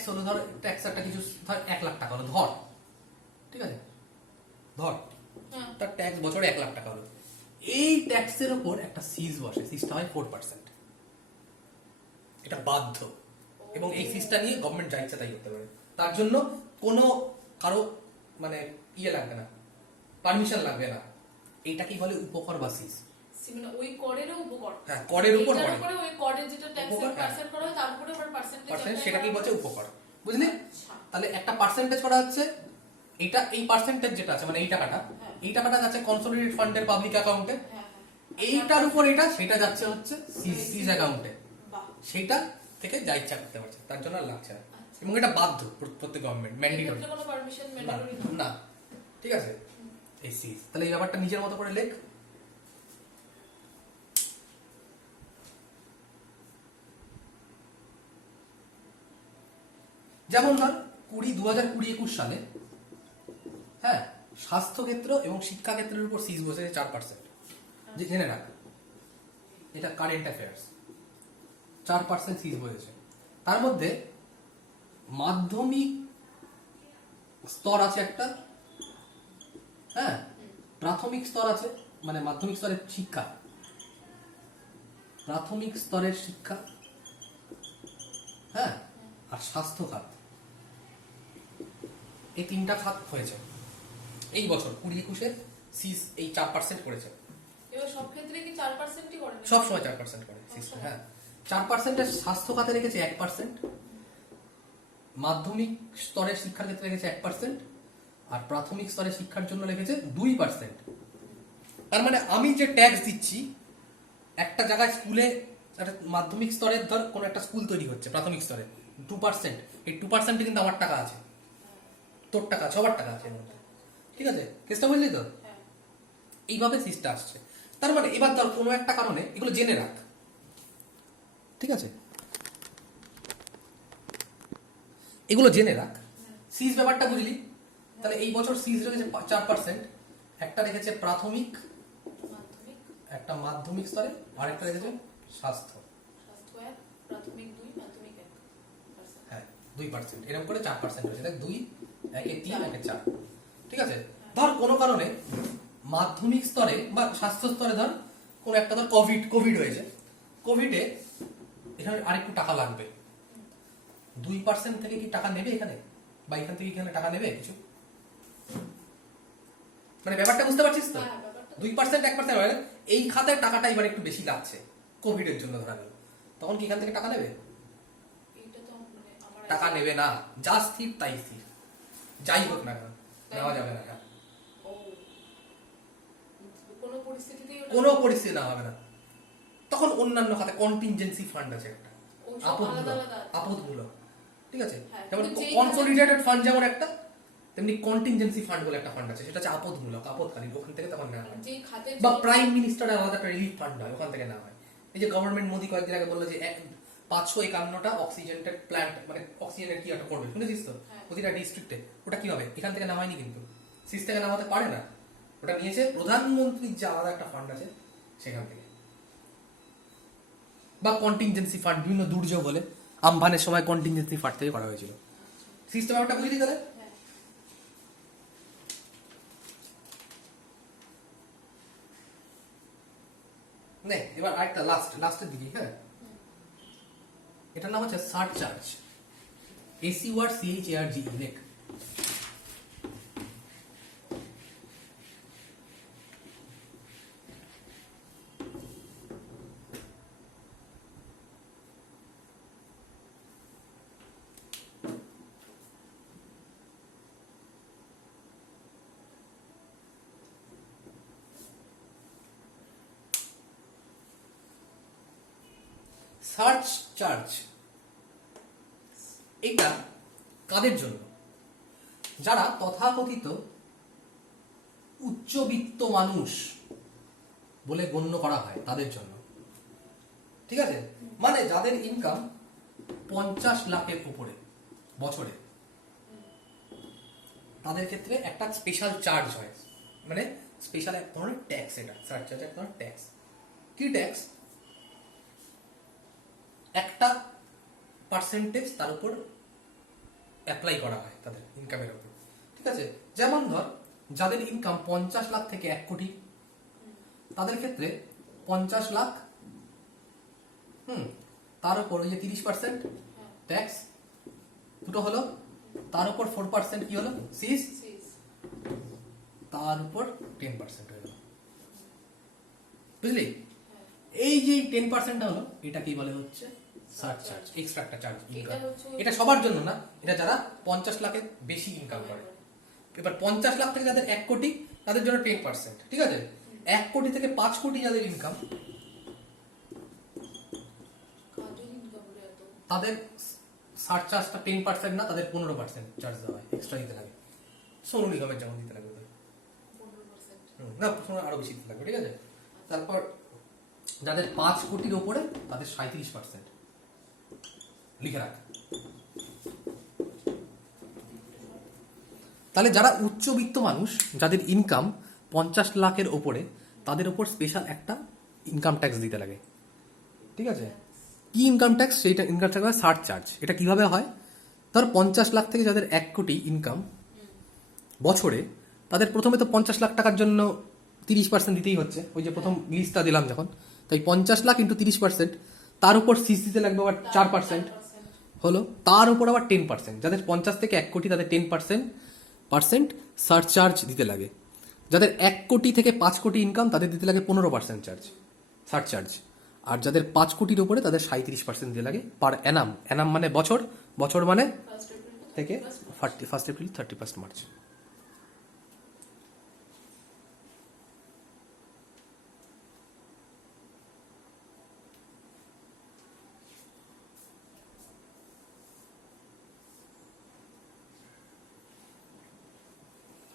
Tax হলো, ধর tax একটা কিছু ধর 1 লাখ টাকা হলো, ধর ঠিক আছে, ধর তার ট্যাক্স বছরে 1 লাখ টাকা হলো। এই ট্যাক্সের উপর একটা সিজ বসে, সিজটা হয় 4%। এটা বাধ্য, এবং এই সিজটা নিয়ে গভর্নমেন্ট যা ইচ্ছা তাই করতে পারে। তার জন্য কোনো কারো মানে ইয়ে লাগবে না, পারমিশন লাগবে না। এইটাকেই বলে উপকর বা সিজ। মানে ওই করেরও উপকর, হ্যাঁ, করের উপর এটার উপরে ওই করের যেটা ট্যাক্সের পার্সেন্ট করা হয় তার উপরে আবার পার্সেন্টেজ, সেটাকেই বলে উপকর, বুঝলি? তাহলে একটা পার্সেন্টেজ করা হচ্ছে, এটা এই পার্সেন্টেজ যেটা আছে মানে এই টাকাটা, এই টাকাটা যাচ্ছে কনসোলিডেটেড ফান্ডের পাবলিক অ্যাকাউন্টে, এইটার উপর এটা সেটা যাচ্ছে হচ্ছে সিজ অ্যাকাউন্টে, সেইটা থেকে যা ইচ্ছা করতে পারছে, তার জন্য আর লাগছে না। এবং এটা বাধ্য প্রত্যেক গভর্নমেন্ট, ম্যান্ডেটরি কোনো পারমিশন ম্যান্ডেটরি না, ঠিক আছে? এই সিজ, তাহলে এই ব্যাপারটা নিজের মতো করে লেখ। যেমন ধর 2020-21 সালে, হ্যাঁ, স্বাস্থ্য ক্ষেত্র এবং শিক্ষা ক্ষেত্রের উপর সিজ বসেছে 4%। যে জেনে রাখ, এটা কারেন্ট অ্যাফেয়ার্স, 4% সিজ বসেছে। তার মধ্যে মাধ্যমিক স্তর আছে একটা, হ্যাঁ, প্রাথমিক স্তর আছে, মানে মাধ্যমিক স্তরের শিক্ষা, প্রাথমিক স্তরের শিক্ষা, হ্যাঁ, আর স্বাস্থ্য খাত, এই 3টা খাত হয়েছে এই বছর 20-21-এ সিজ এই 4% করেছে। এবার সব ক্ষেত্রে কি 4%ই করে? সব সময় 4% করে সিস্টেম, হ্যাঁ। 4%-এর স্বাস্থ্য খাতে রেখেছে 1%, মাধ্যমিক স্তরের শিক্ষার ক্ষেত্রে রেখেছে 1%, আর প্রাথমিক স্তরের শিক্ষার জন্য রেখেছে 2%। তার মানে আমি যে ট্যাক্স দিচ্ছি একটা জায়গায়, স্কুলে একটা মাধ্যমিক স্তরের ধর কোনো একটা স্কুল তৈরি হচ্ছে প্রাথমিক স্তরে, 2%, এই 2%-এ কিন্তু আমার টাকা আছে, তোর টাকা আছে, সবার টাকা আছে এর মধ্যে, ঠিক আছে? কেসটা বুঝলি তো? এইভাবে সিস্টা আসছে। তার মানে এবার ধর কোনো একটা কারণে, এগুলো জেনে রাখ, ঠিক আছে? এগুলো জেনে রাখ, সিজ ব্যাপারটা বুঝলি? তাহলে এই বছর সিজ রেখেছে 4%, একটা রেখেছে প্রাথমিক, একটা মাধ্যমিক স্তরে, আর একটা রেখেছে স্বাস্থ্য, প্রাথমিক 2, মাধ্যমিক 1, হ্যাঁ 2%, এরকম করে 4% হয়েছে। দেখ 2, 1-এ 3, 1-এ 4, ঠিক আছে? ধর কোনো কারণে মাধ্যমিক স্তরে বা স্বাস্থ্য স্তরে ধর কোন একটা ধর কোভিড হয়েছে, কোভিডে এখানে আরেকটু টাকা লাগবে, 2% থেকে কি টাকা নেবে এখানে, বা এখান থেকে এখানে টাকা নেবে কিছু? মানে ব্যাপারটা বুঝতে পারছিস তো? 2%, 1% হয়, এই খাতের টাকাটা এবার একটু বেশি লাগছে কোভিডের জন্য ধরা গেল, তখন কি এখান থেকে টাকা নেবে? টাকা নেবে না, যা স্থির তাই স্থির, যাই হোক না কেন নেওয়া যাবে না। কোনো পরিস্থিতি না হবে না। তখন অন্যান্য খাতে কন্টিনজেন্সি ফান্ড আছে একটা, আপদমূলক, ঠিক আছে? যেমন কনসোলিডেটেড ফান্ড যেমন একটা, তেমনি কন্টিনজেন্সি ফান্ড বলে একটা ফান্ড আছে, সেটা হচ্ছে আপদমূলক, আপদকালীন, ওখান থেকে তখন নেওয়া হয়। বা প্রাইম মিনিস্টারের আলাদা একটা রিলিফ ফান্ড হয়, ওখান থেকে নেওয়া হয়। এই যে গভর্নমেন্ট মোদি কয়েকদিন আগে বললো যে 551টা অক্সিজেন্টেড প্ল্যান্ট, মানে অক্সিজেনের কি একটা করবে, শুনেছিস তো? প্রতিটা ডিস্ট্রিক্টে, ওটা কি হবে? এখান থেকে নেওয়া হয়নি, কিন্তু সিস থেকে নেওয়া হতে পারে না, ওটা নিয়েছে প্রধানমন্ত্রীর যে আলাদা একটা ফান্ড আছে সেখান থেকে। বা কন্টিনজেন্সি ফান্ড, বিভিন্ন দুর্যোগ হলে আমফানের সময় কন্টিনজেন্সি ফান্ড থেকে করা হয়েছিল। সিস্টেম একটা বুঝলি তাহলে? নে এবার আরেকটা লাস্টের দিকে, হ্যাঁ, এটার নাম হচ্ছে সারচার্জ, SURCHARGE, লেখ। সার্চ চার্জ, এটা কাদের জন্য? যারা তথাকথিত উচ্চবিত্ত মানুষ বলে গণ্য করা হয় তাদের জন্য, ঠিক আছে? মানে যাদের ইনকাম 50 লাখের উপরে বছরে, তাদের ক্ষেত্রে একটা স্পেশাল চার্জ হয়, মানে স্পেশাল এক ধরনের ট্যাক্স। এটা সার্চ চার্জ এক ধরনের ট্যাক্স। কি ট্যাক্স? একটা পার্সেন্টেজ তার উপর অ্যাপ্লাই করা হয় তাদের ইনকামের উপর, ঠিক আছে? যেমন ধর যাদের ইনকাম 50 লাখ থেকে 1 কোটি, তাদের ক্ষেত্রে 50 লাখ তার উপর ওই যে 30% ট্যাক্স দুটো হলো, তার উপর 4% কি হলো সিস, তার উপর 10% হয়ে গেল, বুঝলি? এই যে 10% হলো এটা কি বলে হচ্ছে সারচার্জ, এক্সট্রা একটা চার্জ ইনকাম। এটা সবার জন্য না, এটা যারা 50 লাখের বেশি ইনকাম করে। এবার 50 লাখ থেকে যাদের 1 কোটি তাদের জন্য 10%, ঠিক আছে? 1 কোটি থেকে 5 কোটি যাদের ইনকাম তাদের সারচার্জটা 10% না, তাদের 15% চার্জ দেওয়া হয়, এক্সট্রা দিতে লাগে। সোনু নিগমের যেমন দিতে লাগবে না, আরো বেশি দিতে লাগবে, ঠিক আছে? তারপর যাদের 5 কোটির ওপরে তাদের 37% লিখে রাখ। তাহলে যারা উচ্চবিত্ত মানুষ, যাদের ইনকাম 50 লাখের ওপরে, তাদের ওপর স্পেশাল একটা ইনকাম ট্যাক্স দিতে লাগে, ঠিক আছে? কি ইনকাম ট্যাক্স? সেইটা ইনকাম ট্যাক্স হয় সারচার্জ। এটা কিভাবে হয়? ধর 50 লাখ থেকে যাদের 1 কোটি ইনকাম বছরে, তাদের প্রথমে তো 50 লাখ টাকার জন্য 30% দিতেই হচ্ছে, ওই যে প্রথম লিস্টটা দিলাম যখন, তাই 50 লাখ ইন্টু 30%, তার উপর সিস দিতে লাগবে আবার 4% হলো, তার উপর আবার 10%। যাদের 50 থেকে 1 কোটি তাদের 10% সারচার্জ দিতে লাগে। যাদের 1 কোটি থেকে 5 কোটি ইনকাম তাদের দিতে লাগে 15% চার্জ, সারচার্জ। আর যাদের 5 কোটির উপরে তাদের 37% দিতে লাগে পার অ্যানাম। অ্যানাম মানে বছর, বছর মানে থেকে 1 এপ্রিল 31 মার্চ।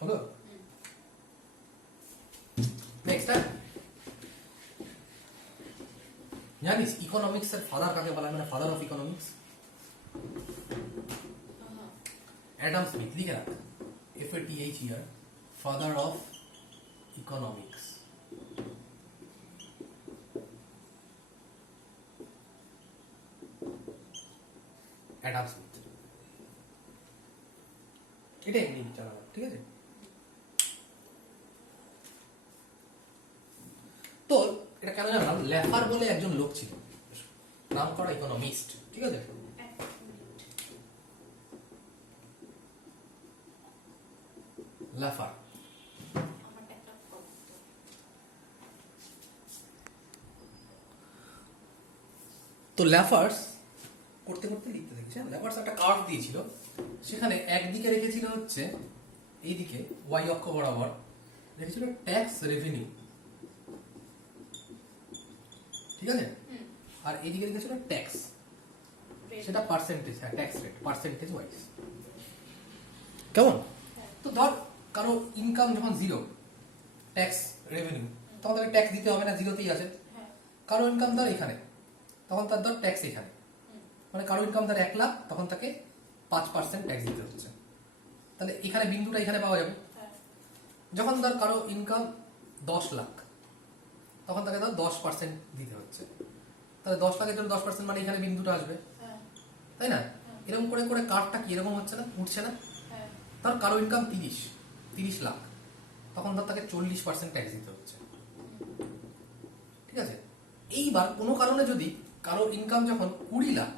হলো? নেক্সট, জানিস ইকোনমিক্স এর ফাদার কাকে বলা হয়? মানে father of economics Adam Smith. লিখে রাখ, FATHER, father of economics. Adam Smith. এটা এমনি চালানো, ঠিক আছে? তো এটা কেন জানলাম? ল্যাফার বলে একজন লোক ছিল, নাম করা ইকোনমিস্ট, ঠিক আছে? ল্যাফার। তো ল্যাফার্স করতে করতে লিখতে দেখেছেন, ল্যাফার্স একটা কার্ভ দিয়েছিল, সেখানে একদিকে রেখেছিল হচ্ছে এইদিকে ওয়াই অক্ষ বরাবর রেখেছিল ট্যাক্স রেভিনিউ, ঠিক আছে? আর এইদিকে রেখেছিল ট্যাক্স, সেটা পার্সেন্টেজ, হ্যাঁ ট্যাক্স রেট পার্সেন্টেজ ওয়াইজ, কেমন? তো ধর কারো ইনকাম যখন 0, ট্যাক্স রেভিনিউ, তখন তাকে ট্যাক্স দিতে হবে না, 0তেই আছে। কারো ইনকাম ধর এখানে, তখন তার ধর ট্যাক্স এখানে, মানে কারো ইনকাম ধর 1 লাখ, তখন তাকে 5% ট্যাক্স দিতে হচ্ছে। তাহলে এখানে বিন্দুটা এখানে পাওয়া যাবে। যখন ধর কারো ইনকাম 10 লাখ, তখন তাকে ধর 10% দিতে হচ্ছে। তাহলে 10 লাখের জন্য 10% মানে এখানে বিন্দুটা আসবে, তাই না? এরকম করে করে কার্ভটা কি এরকম হচ্ছে না, উঠছে না? ধর কারো ইনকাম 30 লাখ, তখন ধর তাকে 40% ট্যাক্স দিতে হচ্ছে, ঠিক আছে? এইবার কোনো কারণে যদি কারো ইনকাম যখন 20 লাখ,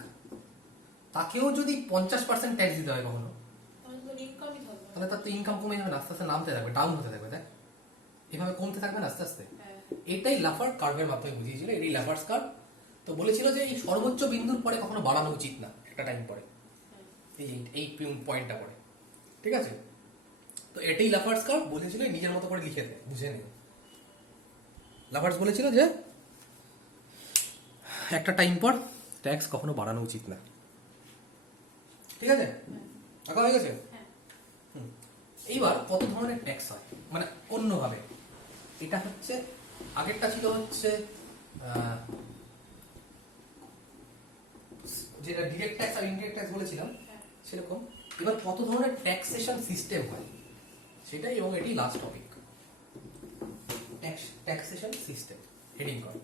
তাকেও যদি 50% ট্যাক্স দিতে হয় কখনো, তাহলে তার তো ইনকাম কমে যাবে না, আস্তে আস্তে নামতে থাকবে, ডাউন হতে থাকবে, দেখ এভাবে কমতে থাকবে না আস্তে আস্তে। এটাই লাফার কার্ভের মাধ্যমে বুঝিয়েছিল, এটাই লাফার্স কার্ভ। তো বলেছিল যে এই সর্বোচ্চ বিন্দুর পরে কখনো বাড়ানো উচিত না, একটা টাইম পরে, এই পয়েন্টটা পরে, ঠিক আছে? তো এটাই লাফার্স কার্ভ বলেছিল, নিজের মতো করে লিখে দেয়, বুঝে নেই। লাফার্স বলেছিল যে একটা টাইম পর ট্যাক্স কখনো বাড়ানো উচিত না, ঠিক আছে? আঁকা হয়ে গেছে? এইবার কত ধরনের ট্যাক্স হয়, মানে অন্যভাবে, এটা হচ্ছে আগেরটা ছিল হচ্ছে যেটা ডিরেক্ট ট্যাক্স আর ইনডিরেক্ট ট্যাক্স বলেছিলাম সেরকম। এবার কত ধরনের ট্যাক্সেশন সিস্টেম হয় সেটাই, এবং এটি last topic, taxation system. Heading কর।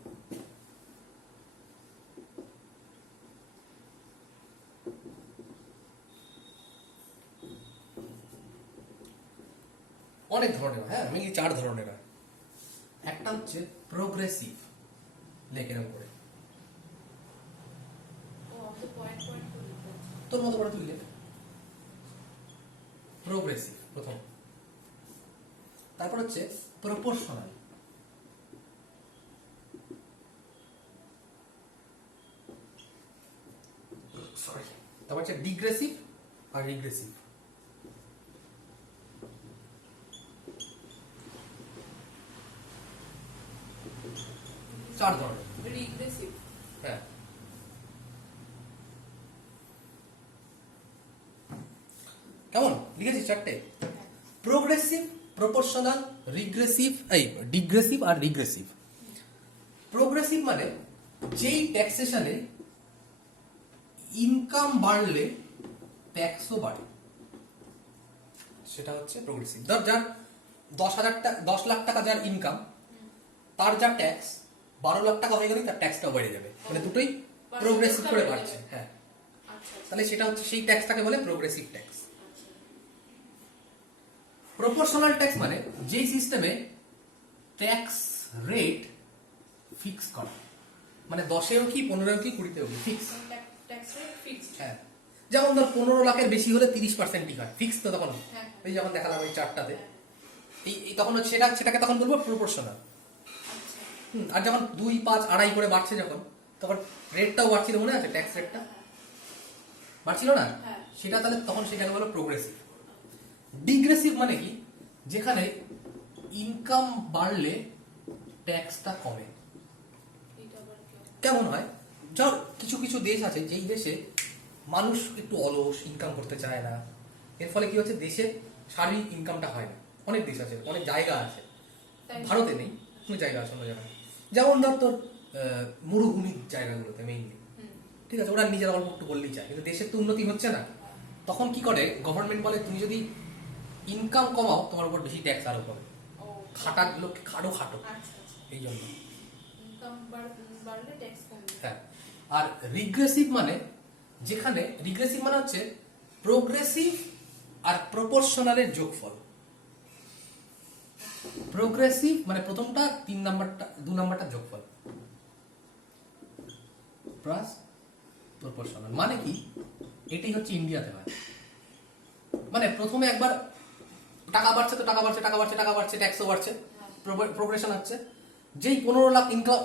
অনেক ধরনের হয়, হ্যাঁ মেইনলি 4 ধরনের হয়। একটা হচ্ছে প্রোগ্রেসিভ, লেখের উপরে ও তো পয়েন্ট পয়েন্ট করে লিখতে হচ্ছে। তোর মতো করে তুই লেখ। প্রোগ্রেসিভ প্রথম, তারপর হচ্ছে প্রপোর্শনাল, সরি, তারপর হচ্ছে ডিগ্রেসিভ আর রিগ্রেসিভ। চার ধরনের, রিগ্রেসিভ। হ্যাঁ। কেমন লিখেছি চারটে? প্রোগ্রেসিভ, প্রপোর্শনাল, রিগ্রেসিভ, এই ডিগ্রেসিভ আর রিগ্রেসিভ। প্রোগ্রেসিভ মানে যেই ট্যাক্সেশনে ইনকাম বাড়লে ট্যাক্সও বাড়ে, সেটা হচ্ছে প্রোগ্রেসিভ। ধর যার 10 লাখ টাকা যার ইনকাম, তার যা ট্যাক্স 12 লাখ টাকা হয়ে গেলে তার ট্যাক্সটাও বেড়ে যাবে, মানে দুটোই প্রোগ্রেসিভ করে বাড়ছে। হ্যাঁ, তাহলে সেটা হচ্ছে সেই ট্যাক্সটাকে বলে প্রোগ্রেসিভ ট্যাক্স। প্রপোর্শনাল ট্যাক্স মানে যেই সিস্টেমে ট্যাক্স রেট ফিক্স করা, মানে 10-এও কি 15-এও কি 20-তেও কি ফিক্স। Tax rate fixed. হ্যাঁ, যেমন ধর 15 লাখের বেশি হলে 30%ই হয়, ফিক্স তো তখন। হ্যাঁ। এই যখন দেখালাম ওই চারটাতে, এই তখন সেটাকে তখন বলবো প্রপোর্শনাল। আর যখন 2, 5, 2.5 করে বাড়ছে যখন, তখন রেটটাও বাড়ছিল, মনে আছে ট্যাক্স রেটটা বাড়ছিল না, হ্যাঁ। সেটা তাহলে তখন সেটাকে বলো প্রোগ্রেসিভ। ডিগ্রেসিভ মানে কি, যেখানে ইনকাম বাড়লে ট্যাক্সটা কমে। এটা আবার কি? কেমন হয়, ধর কিছু কিছু দেশ আছে যেই দেশে মানুষ একটু অলস, ইনকাম করতে চায় না, এর ফলে কি হচ্ছে দেশে সার্বিক ইনকামটা হয় না। অনেক দেশ আছে, অনেক জায়গা আছে, তাই না? ভারতে নেই, অনেক জায়গা আছে অন্য জায়গায়। যেমন ধর তোর মরুভূমির জায়গাগুলোতে মেইনলি, হুম। ঠিক আছে, ওরা নিজেরা অল্প একটু বললেই চায়, কিন্তু দেশের তো উন্নতি হচ্ছে না। তখন কি করে গভর্নমেন্ট বলে, তুমি যদি ইনকাম কমাও তোমার উপর বেশি ট্যাক্স আরোপ হবে, ও খাটা লোককে খাটো, আচ্ছা আচ্ছা। এই জন্য। ইনকাম বাড়লে ট্যাক্স কমবে। হ্যাঁ, আর রিগ্রেসিভ মানে যেখানে, রিগ্রেসিভ মানে হচ্ছে প্রোগ্রেসিভ আর প্রপোর্শনালের যোগফল। প্রোগ্রেসিভ মানে প্রথমটা 3 নাম্বারটা 2 নাম্বারটা যোগফল প্লাস প্রপোর্শনাল। মানে কি, এটাই হচ্ছে ইন্ডিয়াতে হয়, মানে প্রথমে একবার টাকা বাড়ছে তো টাকা বাড়ছে, টাকা বাড়ছে, টাকা বাড়ছে, ট্যাক্সও বাড়ছে, প্রোগ্রেশন হচ্ছে। যেই 15 লাখ ইনকাম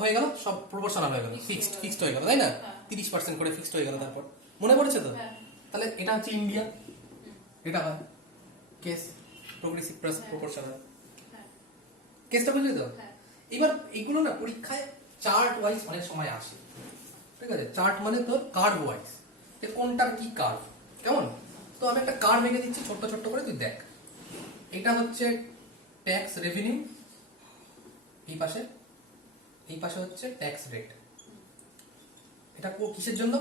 হয়ে গেল সব প্রপোর্শনাল হয়ে গেল, ফিক্সড হয়ে গেল, তাই না? 30% করে ফিক্সড হয়ে গেল, তারপর মনে পড়েছে তো? হ্যাঁ। তাহলে এটা হচ্ছে ইন্ডিয়া, এটা হয় কেস প্রোগ্রেসিভ প্লাস প্রপোর্শনাল। হ্যাঁ। কেসটা বুঝলি তো? হ্যাঁ। এবার এগুলো না পরীক্ষায় চার্ট ওয়াইজ অনেক সময় আসে, ঠিক আছে? চার্ট মানে তোর কার্ভ ওয়াইজ, কোনটার কি কার্ভ, কেমন? তো আমি একটা কার্ভ এঁকে দিচ্ছি ছোট্ট ছোট্ট করে, তুই দেখ। এটা হচ্ছে ট্যাক্স রেভিনিউ, এই পাশে হচ্ছে ট্যাক্স রেট। এটা কিসের জন্য?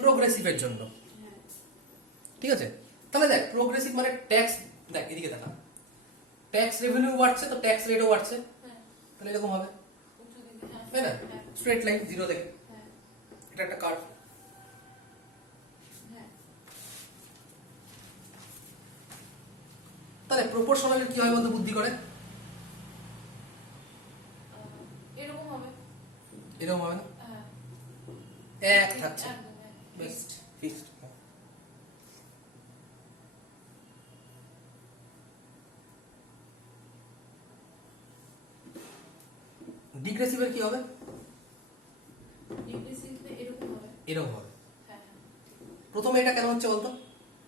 প্রোগ্রেসিভের জন্য, হ্যাঁ। ঠিক আছে? তাহলে দেখ, প্রোগ্রেসিভ মানে ট্যাক্স, দেখ এদিকে দেখা, ট্যাক্স রেভিনিউ বাড়ছে তো ট্যাক্স রেটও বাড়ছে, হ্যাঁ। তাহলে এরকম হবে, উঁচু দিকে, হ্যাঁ। তাই না? হ্যাঁ। স্ট্রেট লাইন 0 থেকে, হ্যাঁ। এটা একটা কার্ভ। হ্যাঁ। তাহলে প্রপোর্শনালের কি হয় বলতো বুদ্ধি করে? এরকম হবে। এরকম হবে না, হ্যাঁ। এক থাকছে, একদম, হ্যাঁ। Best fixed. ডিগ্রেসিভের কি হবে? ডিগ্রেসিভে এরকম হবে। এরকম হবে। হ্যাঁ। প্রথমে এটা কেন হচ্ছে বলতো?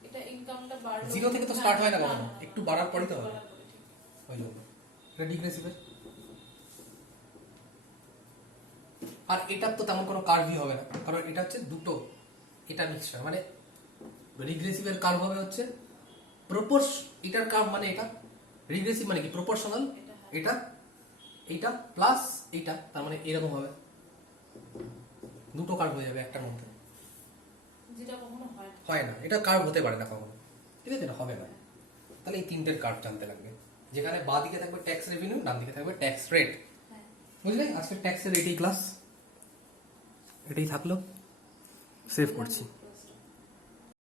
এটা ইনকামটা বাড়লো। 0 থেকে তো স্টার্ট হয় না কখনো, একটু বাড়ার পরই তো হবে, বাড়ার পরে, ঠিক। ওই জন্য এটা ডিগ্রেসিভের। আর এটার তো তেমন কোনো কার্ভই হবে না, কারণ এটা হচ্ছে দুটো, এটা মিক্সচার। মানে রিগ্রেসিভের কার্ভ হবে হচ্ছে এটার কার্ভ, মানে এটা রিগ্রেসিভ মানে কি প্রপোর্শনাল, এটা এইটা প্লাস এইটা, তার মানে এরকম হবে, দুটো কার্ভ হয়ে যাবে একটার মধ্যে। যেটা কখনো হয় না। হয় না, এটা কার্ভ হতে পারে না কখনো, ঠিক আছে? এটা হবে না। তাহলে এই তিনটের কার্ভ জানতে লাগবে, যেখানে বাঁ দিকে থাকবে ট্যাক্স রেভিনিউ, ডান দিকে থাকবে ট্যাক্স রেট। হ্যাঁ। বুঝলে? আজকে ট্যাক্সের এটাই ক্লাস, এটাই থাকলো, সেভ করছি।